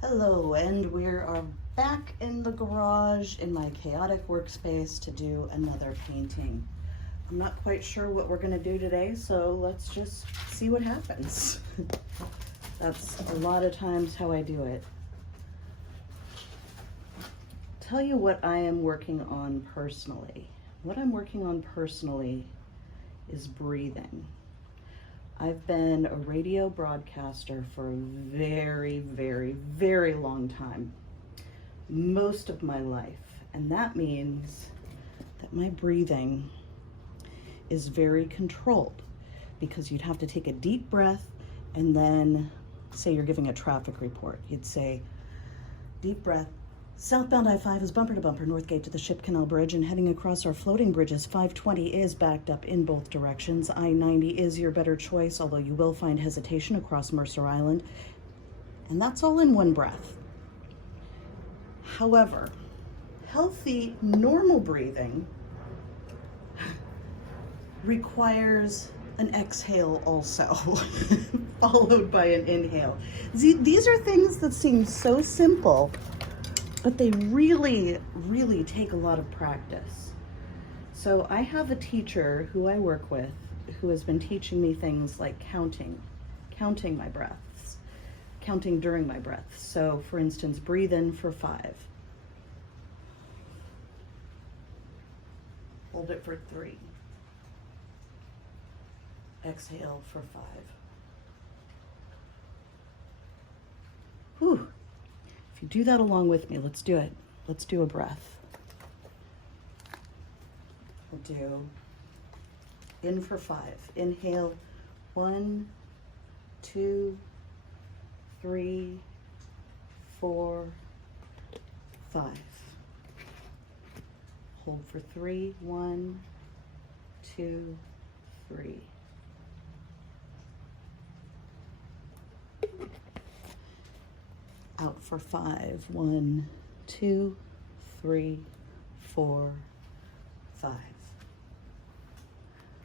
Hello, and we are back in the garage in my chaotic workspace to do another painting. I'm not quite sure what we're going to do today, so let's just see what happens. That's a lot of times how I do it. Tell you what I am working on personally. What I'm working on personally is breathing. I've been a radio broadcaster for a very, very, very long time, most of my life. And that means that my breathing is very controlled, because you'd have to take a deep breath and then say you're giving a traffic report. You'd say, deep breath, southbound I-5 is bumper to bumper, North Gate to the Ship Canal Bridge, and heading across our floating bridges. 520 is backed up in both directions. I-90 is your better choice, although you will find hesitation across Mercer Island. And that's all in one breath. However, healthy, normal breathing requires an exhale also, followed by an inhale. These are things that seem so simple, but they really, really take a lot of practice. So I have a teacher who I work with who has been teaching me things like counting my breaths, counting during my breaths. So for instance, breathe in for 5. Hold it for 3. Exhale for 5. Whew. If you do that along with me, let's do it. Let's do a breath. We'll do in for 5. Inhale, 1, 2, 3, 4, 5. Hold for 3. 1, 2, 3. Out for 5. 1, 2, 3, 4, 5.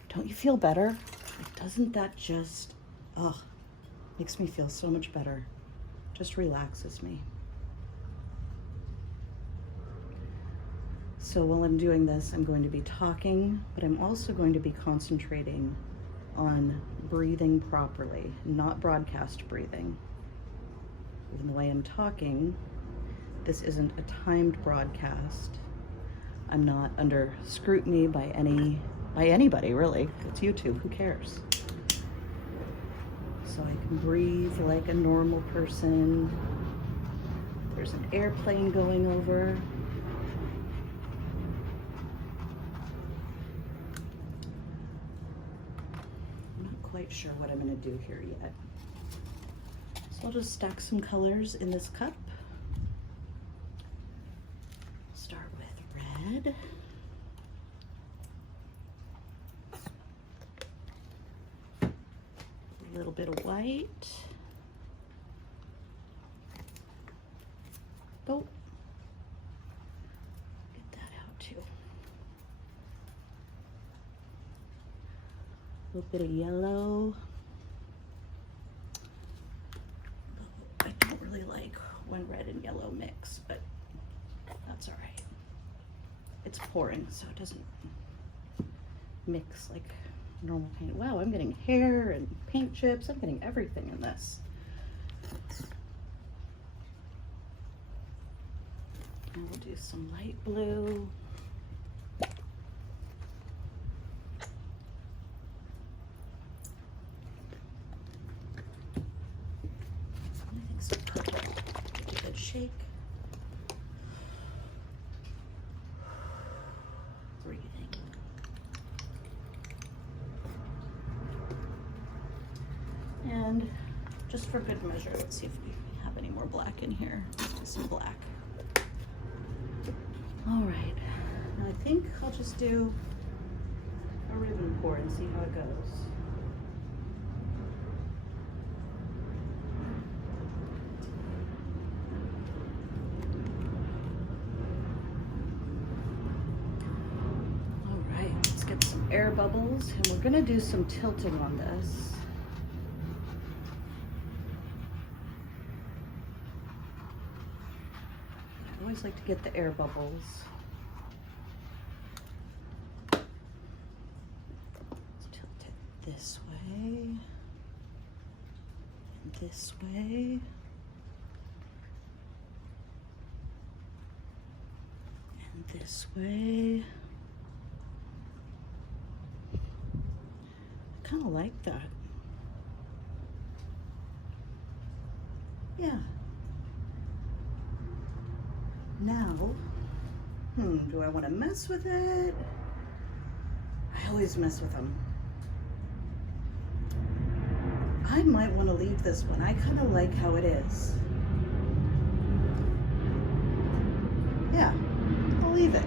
Don't you feel better? Doesn't that just, makes me feel so much better. Just relaxes me. So while I'm doing this, I'm going to be talking, but I'm also going to be concentrating on breathing properly, not broadcast breathing. Even though I am talking, this isn't a timed broadcast. I'm not under scrutiny by anybody, really. It's YouTube, who cares? So I can breathe like a normal person. There's an airplane going over. I'm not quite sure what I'm gonna do here yet. I'll just stack some colors in this cup. Start with red. A little bit of white. Oh, get that out too. A little bit of yellow. Like when red and yellow mix, but that's all right. It's pouring, so it doesn't mix like normal paint. Wow, I'm getting hair and paint chips. I'm getting everything in this. And we'll do some light blue. Shake. Breathing. And just for good measure, let's see if we have any more black in here. Let's do some black. All right. Now I think I'll just do a ribbon pour and see how it goes. Air bubbles, and we're going to do some tilting on this. I always like to get the air bubbles. Let's tilt it this way, and this way, and this way. I kind of like that. Yeah. Now, do I want to mess with it? I always mess with them. I might want to leave this one. I kind of like how it is. Yeah, I'll leave it.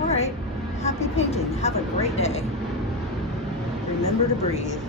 All right, happy painting. Have a great day. Remember to breathe.